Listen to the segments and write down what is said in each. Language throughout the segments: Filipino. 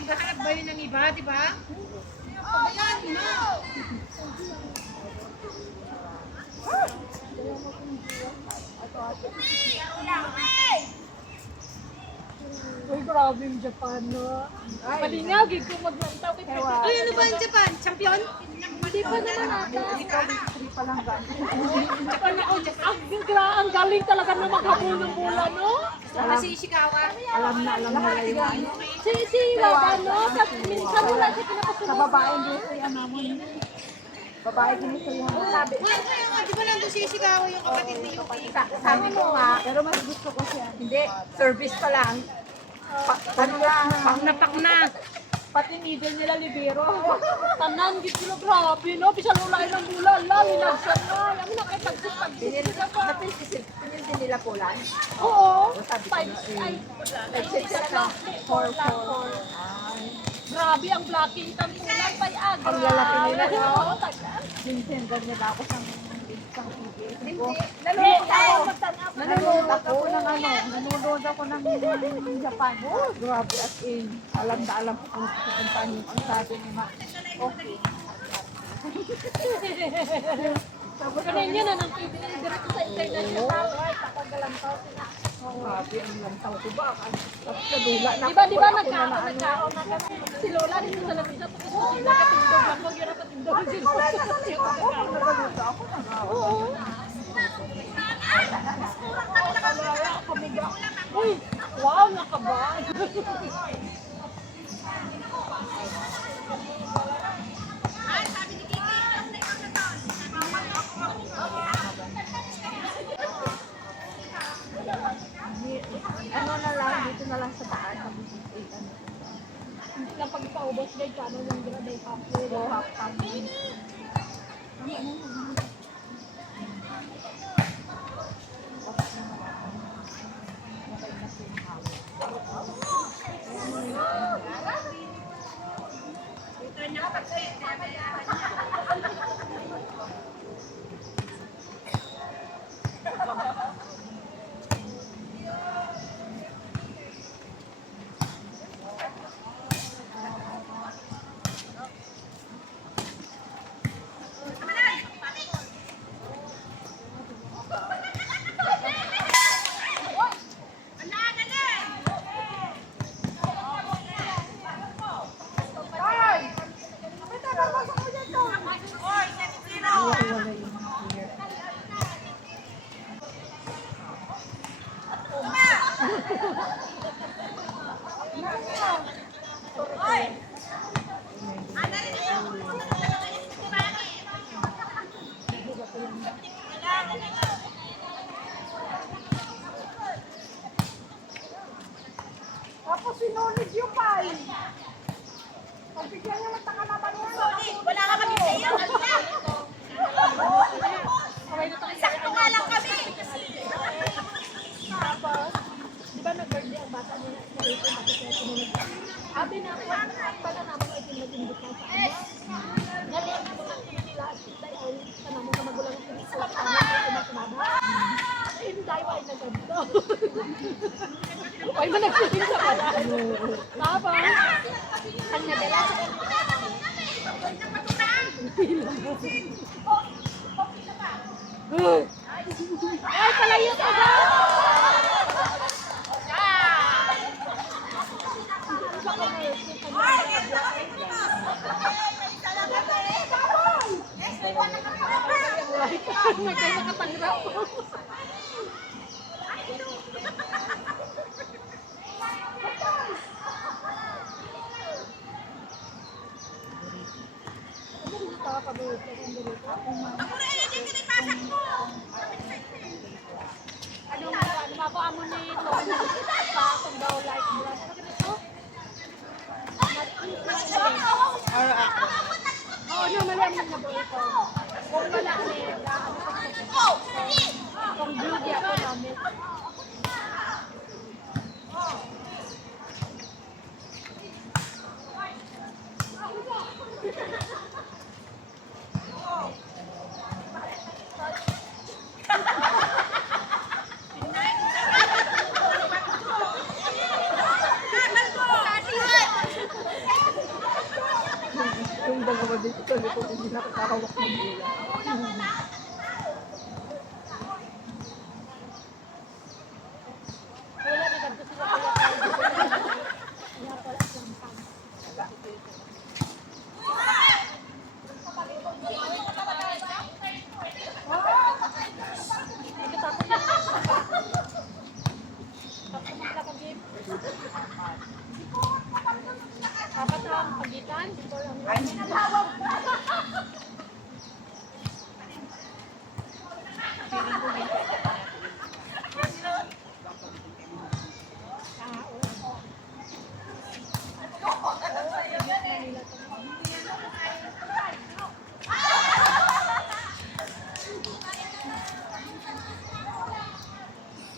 maghahanap ba yun ng iba, di ba? Ayan, ina. Uy, grabe yung Japan, no? Palingagig ko maglantaw kay Pepe. Ay, ano ba ang Japan? Champion? Hindi pa naman ata. Pa lang gano'n. Japan ako, Japan. Ang galing talaga na maghabol ng bola, no? Wala si Ishikawa. Alam na nila yung ano. Si Wada, no? Minsan wala siya Sa pinapasunod. babae dito yung naman. Babae din ito yung sabi. Di ba nandun si Ishikawa yung kapatid ni Yuki? Sabi ko nga, pero mas gusto ko siya. Hindi, service pa lang. Ano lang, Pak na. Pati needle nila libero. Tanan, gito grabe, no? Bisa lulay ng bola, linagsan na. Yung nakipagsis-pagsis sila pa. pinili nila pulan. Oo. Sabi ko na, Ay, nag-check sila. 4-4. grabe ang blocking ng tulang pay agra. Ang lalaki nila, no? Oo, tagal. Minsan nila ako sa Hindi. Nanonood ako. Nanonood ako ng Japan. Oh, grabe as in. Alam na alam ko kung paano ang sabi ni Ma. Okay. Ganun yun, anong pibili direct sa international. Ay, takagalang tao sila. Grabe ang lantaw ko ba? Tapos nadula na Di ba nagkaon na kami. Si Lola dito sa labisa, tapos sila katindog lang, huwag yun katindog. nagaluto ako. Oo. Uy, wow, nakabahan. Ano na lang, dito na lang sa taas. Hindi lang pagpaubos guys, paano yung graday half time. Tapos sinunod yung pay. Pagbigyan niya ng takalaban mo. Wala ka kami sa iyo. Sakto nga lang kami. Tapos, di ba nag-birthday ang bata niya sa ito, tapos na sumunod. Abi na ako, pala naman ay pinag-indot na sa ano. Ngali ang mga nila, ay sa naman ka magulang ng pinito, sa naman ay kumasunada. Ay, hindi ay naganda. Ay, managsisin sa pala. Tapos, ang nadala sa ay, palayo ka ba? Nagkaya nakatanggap. Ano ba amo ni Tony sa Tugbaw Light Brand? Ano ganito? Oo, no, malaman na po ito. Kung wala ni kung beauty ako namin. dalawa dito sa likod, hindi nakakahawak ng bola. Wala na ganito sila pala tayo. Kaya pala lang pang. Ito tapos na. Tapos na pala pag-game. Dapat ang pagitan. Dito lang.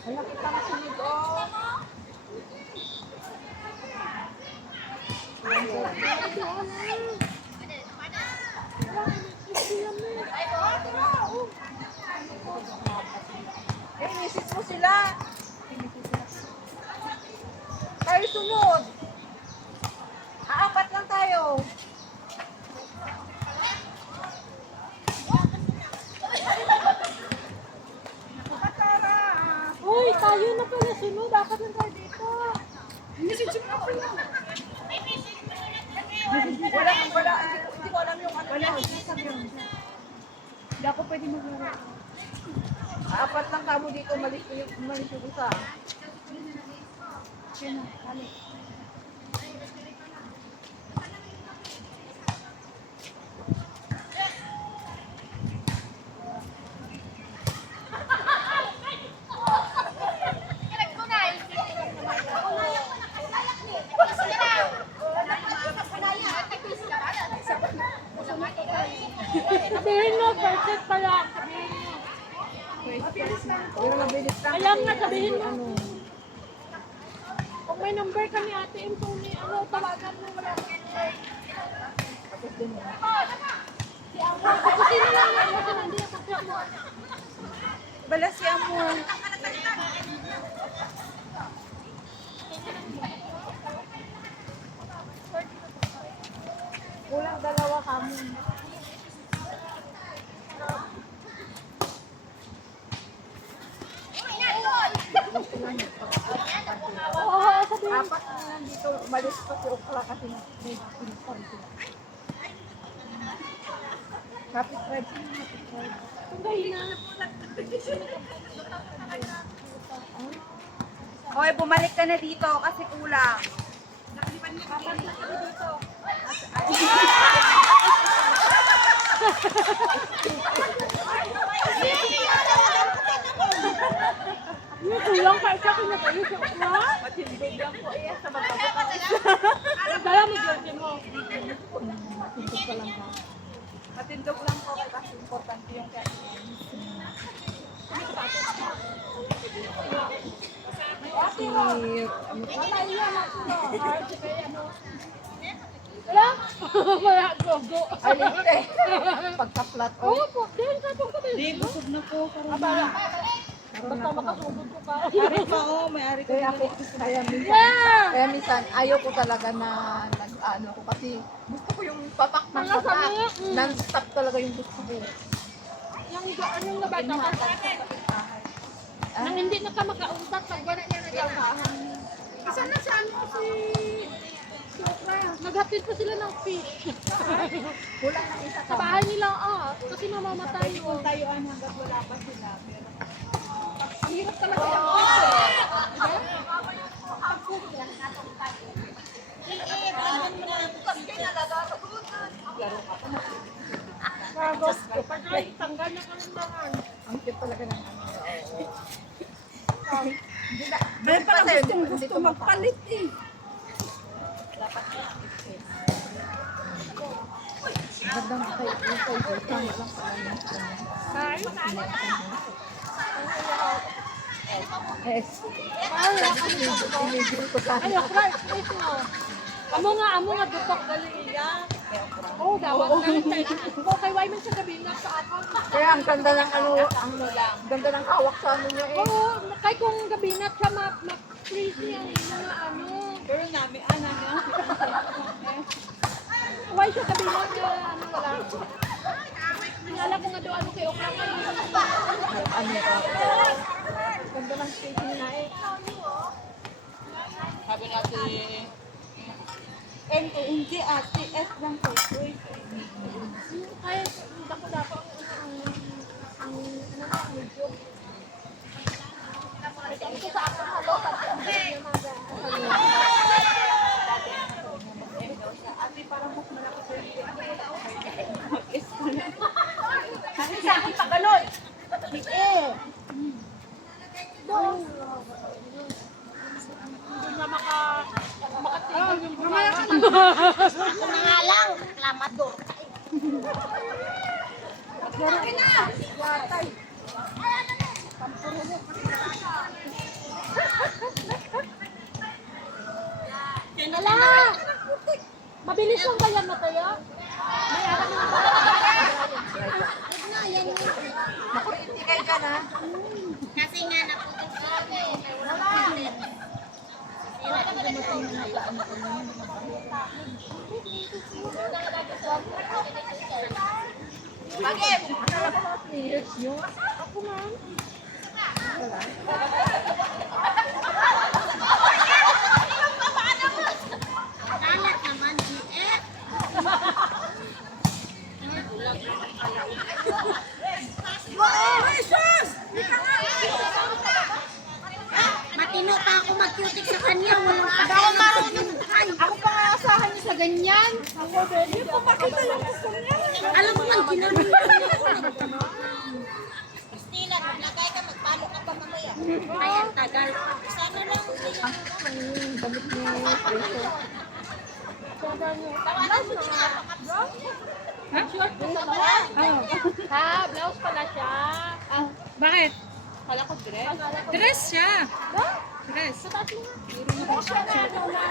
Wala kita masunod, oh. Eh, misis mo sila. Tayo sunod. Aapat lang tayo. Uy, tayo na pala sunod. Dapat lang tayo dito. Wala. Hindi ko alam yung ano. Wala. Hindi ako pwede maglaro. Apat lang kamo dito. Malis yung isa. Sabihin mo, perfect pala. Sabihin mo. Pero mabilis lang. Alam nga, kasi sabihin mo. ano. Kung may number ka ni Ate M, kung may ano, tawagan mo, wala ka number. Tapos din. Si Amor, kasi sino lang yan, kasi nandiyan ako siya mo. Bala si Amor. Kulang dalawa kamo. Oo, sabihin. Apat na lang dito. Umalis pa si Okra kasi may pinsan sila. Kapit red. Kung gahin na. Okay, bumalik ka na dito kasi kulang. Kapag na kami dito. Yung kulang ka isa kinakayo sa ukla. Matindog lang po iya sa magkabukas. Dala mo dyan mo. Matindog pa lang po. Matindog lang po kasi importante yung kain. Wala? Wala, gogo. Alinte. Pagka-flat Oo po, din sa itong kapit. Di, busog na po. Abala. Basta makasugod ko pa. Ari pa oh, may ari ko. Kaya minsan, Yeah! kaya minsan ayaw ko talaga na nag-ano ko kasi gusto ko yung papak ng Mga papak. sabi, Non-stop talaga yung gusto ko. Yung anong nabata ka? Nang hindi na ka makauntat, pag wala niya nagawahan. Isa na sa ano si Sopra. Naghatid pa sila ng fish. Kulang na isa Sa ka. bahay nila, kasi mamamatay yun. Tayuan hanggang wala pa sila. Pero Ang hirap talaga yung Kagos, pag tanggal na kalandangan. ang cute talaga ng ano. Meron pa lang gusto magpalit eh. Gandang kay tama lang sa ano. Eh, tinigil ko sa Ay, okra, express mo. Amo nga dutok gali iya. Oh, dawat na rin tayo. Oh, kay Wyman sa gabi na sa akon. Kaya ang ganda ng ano, ang ganda ng hawak sa ano niya eh. Oo, kay kung gabi na siya ma-freeze niya yung mga ano. Pero namin, Why siya kabilang na ano wala? Alam ko nga doon ano kay Okra ka. Ano ko? Ganda ng skating na eh. Sabi ni ate, Hindi ate, S lang po. Uy. Kaya dako-dako ang medyo. Sabi ko sa ako halo kasi ang niya mga Ate, parang mas malaki sa iyo. Kasi sa akin pa ganun. Doon. Hindi na makatigil yung Mamaya ka Kung nga lang, klamador. Yatay. Ala! Mabilis lang ba yan mataya? May alam mo na yan. Makulitikay ka na. kasi nga naputok sa akin. Bakit? Yes, yun. Ako man. Kalat naman, GF. Matino pa ako mag-cutic sa kanya. Walang pakialam. Ako pa nga asahan niyo sa ganyan. Ako din. Hindi ko makita yung gusto niya. Alam mo man, ginanon niya. Christina, maglagay ka, magpalo ka pa mamaya. Ay, ang tagal. Sana lang. Damit ni Preso. Tawanan mo din nga. Short ko sa bawah. Ha, blouse pala siya. Bakit? Kala ko dress. Dress siya. Dress. Sa taas mo nga.